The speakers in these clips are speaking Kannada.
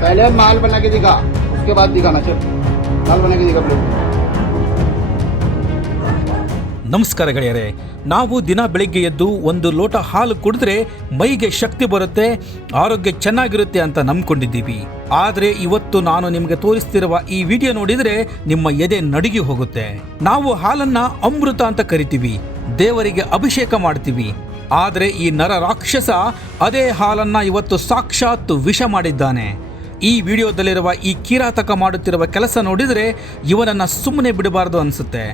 पहले माल बना के दिखा उसके बाद दिखाना चल माल बना के दिखा प्लेट ನಮಸ್ಕಾರ ಗೆಳೆಯರೆ ನಾವು ದಿನ ಬೆಳಿಗ್ಗೆ ಎದ್ದು ಒಂದು ಲೋಟ ಹಾಲು ಕುಡಿದ್ರೆ ಮೈಗೆ ಶಕ್ತಿ ಬರುತ್ತೆ ಆರೋಗ್ಯ ಚೆನ್ನಾಗಿರುತ್ತೆ ಅಂತ ನಂಬ್ಕೊಂಡಿದ್ದೀವಿ ಆದರೆ ಇವತ್ತು ನಾನು ನಿಮಗೆ ತೋರಿಸ್ತಿರುವ ಈ ವಿಡಿಯೋ ನೋಡಿದರೆ ನಿಮ್ಮ ಎದೆ ನಡುಗಿ ಹೋಗುತ್ತೆ ನಾವು ಹಾಲನ್ನ ಅಮೃತ ಅಂತ ಕರಿತೀವಿ ದೇವರಿಗೆ ಅಭಿಷೇಕ ಮಾಡ್ತೀವಿ ಆದರೆ ಈ ನರ ರಾಕ್ಷಸ ಅದೇ ಹಾಲನ್ನ ಇವತ್ತು ಸಾಕ್ಷಾತ್ ವಿಷ ಮಾಡಿದ್ದಾನೆ ಈ ವಿಡಿಯೋದಲ್ಲಿರುವ ಈ ಕಿರಾತಕ ಮಾಡುತ್ತಿರುವ ಕೆಲಸ ನೋಡಿದರೆ ಇವನನ್ನು ಸುಮ್ಮನೆ ಬಿಡಬಾರದು ಅನಿಸುತ್ತೆ.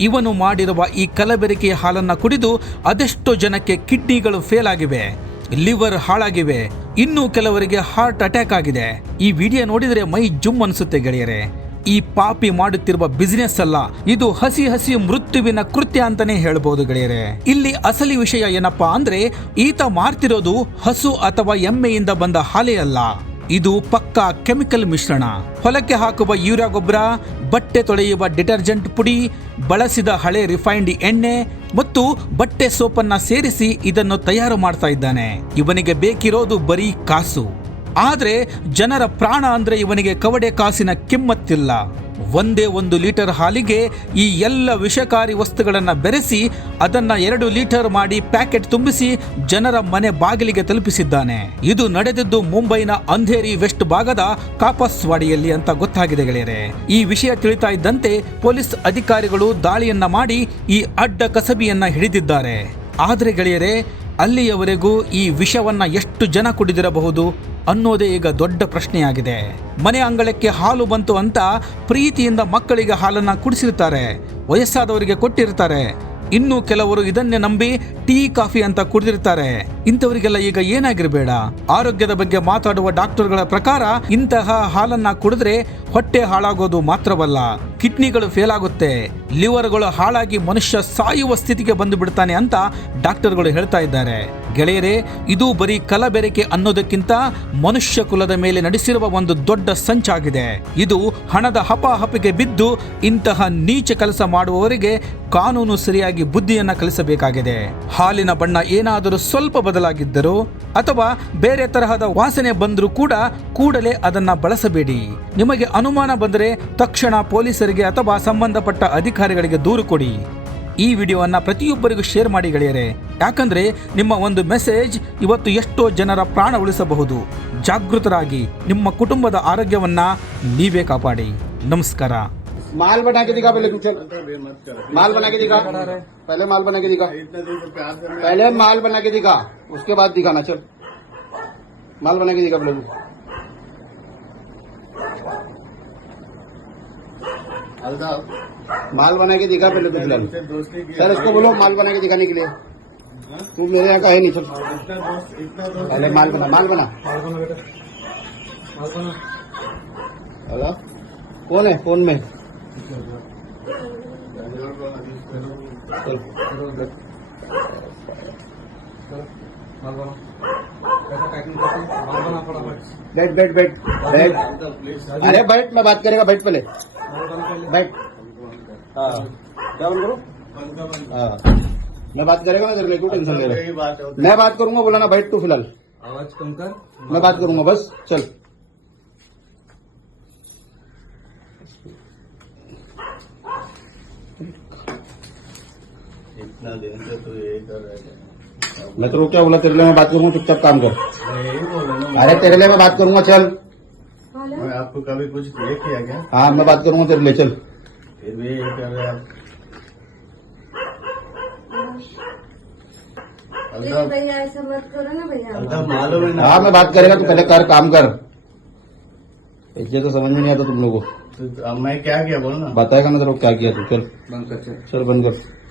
ಇವನು ಮಾಡಿರುವ ಈ ಕಲಬೆರಕೆಯ ಹಾಲನ್ನು ಕುಡಿದು ಅದೆಷ್ಟೋ ಜನಕ್ಕೆ ಕಿಡ್ನಿಗಳು ಫೇಲ್ ಆಗಿವೆ ಲಿವರ್ ಹಾಳಾಗಿವೆ, ಇನ್ನೂ ಕೆಲವರಿಗೆ ಹಾರ್ಟ್ ಅಟ್ಯಾಕ್ ಆಗಿದೆ. ಈ ವಿಡಿಯೋ ನೋಡಿದರೆ ಮೈ ಜುಮ್ ಅನಿಸುತ್ತೆ ಗೆಳೆಯರೆ. ಈ ಪಾಪಿ ಮಾಡುತ್ತಿರುವ ಬಿಸಿನೆಸ್ ಅಲ್ಲ, ಇದು ಹಸಿ ಹಸಿ ಮೃತ್ಯುವಿನ ಕೃತ್ಯ ಅಂತಾನೆ ಹೇಳ್ಬೋದು ಗೆಳೆಯರೆ. ಇಲ್ಲಿ ಅಸಲಿ ವಿಷಯ ಏನಪ್ಪಾ ಅಂದ್ರೆ, ಈತ ಮಾರ್ತಿರೋದು ಹಸು ಅಥವಾ ಎಮ್ಮೆಯಿಂದ ಬಂದ ಹಾಲೆ ಅಲ್ಲ. ಇದು ಪಕ್ಕಾ ಕೆಮಿಕಲ್ ಮಿಶ್ರಣ. ಹೊಲಕ್ಕೆ ಹಾಕುವ ಯೂರಿಯಾ ಗೊಬ್ಬರ, ಬಟ್ಟೆ ತೊಳೆಯುವ ಡಿಟರ್ಜೆಂಟ್ ಪುಡಿ, ಬಳಸಿದ ಹಳೆ ರಿಫೈನ್ಡ್ ಎಣ್ಣೆ ಮತ್ತು ಬಟ್ಟೆ ಸೋಪನ್ನ ಸೇರಿಸಿ ಇದನ್ನು ತಯಾರು ಮಾಡ್ತಾ ಇದ್ದಾನೆ. ಇವನಿಗೆ ಬೇಕಿರೋದು ಬರೀ ಕಾಸು. ಆದ್ರೆ ಜನರ ಪ್ರಾಣ ಅಂದರೆ ಇವನಿಗೆ ಕವಡೆ ಕಾಸಿನ ಕಿಮ್ಮತ್ತಿಲ್ಲ. ಒಂದೇ ಒಂದು ಲೀಟರ್ ಹಾಲಿಗೆ ಈ ಎಲ್ಲ ವಿಷಕಾರಿ ವಸ್ತುಗಳನ್ನು ಬೆರೆಸಿ ಅದನ್ನು ಎರಡು ಲೀಟರ್ ಮಾಡಿ ಪ್ಯಾಕೆಟ್ ತುಂಬಿಸಿ ಜನರ ಮನೆ ಬಾಗಿಲಿಗೆ ತಲುಪಿಸಿದ್ದಾನೆ. ಇದು ನಡೆದಿದ್ದು ಮುಂಬೈನ ಅಂಧೇರಿ ವೆಸ್ಟ್ ಭಾಗದ ಕಾಪಸ್ವಾಡಿಯಲ್ಲಿ ಅಂತ ಗೊತ್ತಾಗಿದೆ ಗೆಳೆಯರೆ. ಈ ವಿಷಯ ತಿಳಿತಾ ಇದ್ದಂತೆ ಪೊಲೀಸ್ ಅಧಿಕಾರಿಗಳು ದಾಳಿಯನ್ನ ಮಾಡಿ ಈ ಅಡ್ಡ ಕಸಬಿಯನ್ನ ಹಿಡಿದಿದ್ದಾರೆ. ಆದರೆ ಗೆಳೆಯರೆ ಅಲ್ಲಿಯವರೆಗೂ ಈ ವಿಷವನ್ನು ಎಷ್ಟು ಜನ ಕುಡಿದಿರಬಹುದು ಅನ್ನೋದೇ ಈಗ ದೊಡ್ಡ ಪ್ರಶ್ನೆಯಾಗಿದೆ. ಮನೆ ಅಂಗಳಕ್ಕೆ ಹಾಲು ಬಂತು ಅಂತ ಪ್ರೀತಿಯಿಂದ ಮಕ್ಕಳಿಗೆ ಹಾಲನ್ನ ಕುಡಿಸಿರ್ತಾರೆ ವಯಸ್ಸಾದವರಿಗೆ ಕೊಟ್ಟಿರ್ತಾರೆ ಇನ್ನು ಕೆಲವರು ಇದನ್ನೇ ನಂಬಿ ಟೀ, ಕಾಫಿ ಅಂತ ಕುಡಿದಿರ್ತಾರೆ ಇಂಥವರಿಗೆಲ್ಲ ಈಗ ಏನಾಗಿರಬೇಡ. ಆರೋಗ್ಯದ ಬಗ್ಗೆ ಮಾತಾಡುವ ಡಾಕ್ಟರ್ಗಳ ಪ್ರಕಾರ ಇಂತಹ ಹಾಲನ್ನ ಕುಡಿದ್ರೆ ಹೊಟ್ಟೆ ಹಾಳಾಗೋದು ಮಾತ್ರವಲ್ಲ. ಕಿಡ್ನಿಗಳು ಫೇಲ್ ಆಗುತ್ತೆ ಲಿವರ್ಗಳು ಹಾಳಾಗಿ ಮನುಷ್ಯ ಸಾಯುವ ಸ್ಥಿತಿಗೆ ಬಂದು ಬಿಡ್ತಾನೆ ಅಂತ ಡಾಕ್ಟರ್ಗಳು ಹೇಳ್ತಾ ಇದ್ದಾರೆ. ಗೆಳೆಯರೇ, ಇದು ಬರೀ ಕಲಬೆರಕೆ ಅನ್ನೋದಕ್ಕಿಂತ ಮನುಷ್ಯ ಕುಲದ ಮೇಲೆ ನಡೆಸಿರುವ ಒಂದು ದೊಡ್ಡ ಸಂಚಾಗಿದೆ ಇದು ಹಣದ ಹಪಾಹಪಿಗೆ ಬಿದ್ದು ಇಂತಹ ನೀಚ ಕೆಲಸ ಮಾಡುವವರಿಗೆ ಕಾನೂನು ಸರಿಯಾಗಿ ಬುದ್ಧಿಯನ್ನ ಕಲಿಸಬೇಕಾಗಿದೆ. ಹಾಲಿನ ಬಣ್ಣ ಏನಾದರೂ ಸ್ವಲ್ಪ ಬದಲಾಗಿದ್ದರೂ ಅಥವಾ ಬೇರೆ ತರಹದ ವಾಸನೆ ಬಂದರೂ ಕೂಡ ಕೂಡಲೇ ಅದನ್ನ ಬಳಸಬೇಡಿ. ನಿಮಗೆ ಅನುಮಾನ ಬಂದರೆ ತಕ್ಷಣ ಪೊಲೀಸರಿಗೆ ಅಥವಾ ಸಂಬಂಧಪಟ್ಟ ಅಧಿಕಾರಿಗಳಿಗೆ ದೂರು ಕೊಡಿ ಈ ವಿಡಿಯೋವನ್ನ ಪ್ರತಿಯೊಬ್ಬರಿಗೂ ಶೇರ್ ಮಾಡಿ ಗೆಳೆಯರೆ ಯಾಕಂದ್ರೆ ನಿಮ್ಮ ಒಂದು ಮೆಸೇಜ್ ಇವತ್ತು ಎಷ್ಟೋ ಜನರ ಪ್ರಾಣ ಉಳಿಸಬಹುದು ಜಾಗೃತರಾಗಿ ನಿಮ್ಮ ಕುಟುಂಬದ ಆರೋಗ್ಯವನ್ನ ನೀವೇ ಕಾಪಾಡಿ ನಮಸ್ಕಾರ माल बना के दिखा पहले तू चल माल बना के दिखा पहले माल बना के दिखा पहले माल बना के दिखा उसके बाद दिखाना चल माल बना के दिखा पहले माल बना के दिखा पहले तू फ़िलहाल। सर इसको बोलो माल बना के दिखाने के लिए। तू मेरे यहाँ का है नहीं चल पहले माल बना माल बना। हेलो? कौन है? फ़ोन में। बैठ बैठ बैठ। बैठ। अरे बैठ मैं बात करेगा बैठ पहले। बैठ। हाँ। क्या बोल करूँ हाँ? मैं बात करेगा ना तेरे टेंशन ले रहा मैं बात करूँगा बोला ना बैठ तू फ़िलहाल। आवाज़ कम कर। मैं बात करूँगा बस चल। इतना दिन से तू यही कर रहे मैं को क्या बोला तेरे लिए मैं बात करूँगा चुपचाप काम कर। अरे तेरे लिए मैं बात करूँगा चल। मैं आपको कभी कुछ ये किया क्या? हाँ मैं बात करूँगा तेरे लिए चल। फिर भी यही कर रहे आप लेकिन अल्ताफ भैया ऐसा मत करो ना भैया। मालूम है ना। हाँ मैं बात करेगा तू पहले कर काम कर। इसलिए तो समझ में नहीं आता तुम लोगों को। तो अब मैं क्या किया बोलो ना बताएगा ना तेरे को क्या किया तू चल। बंद कर चल। चल बंद कर।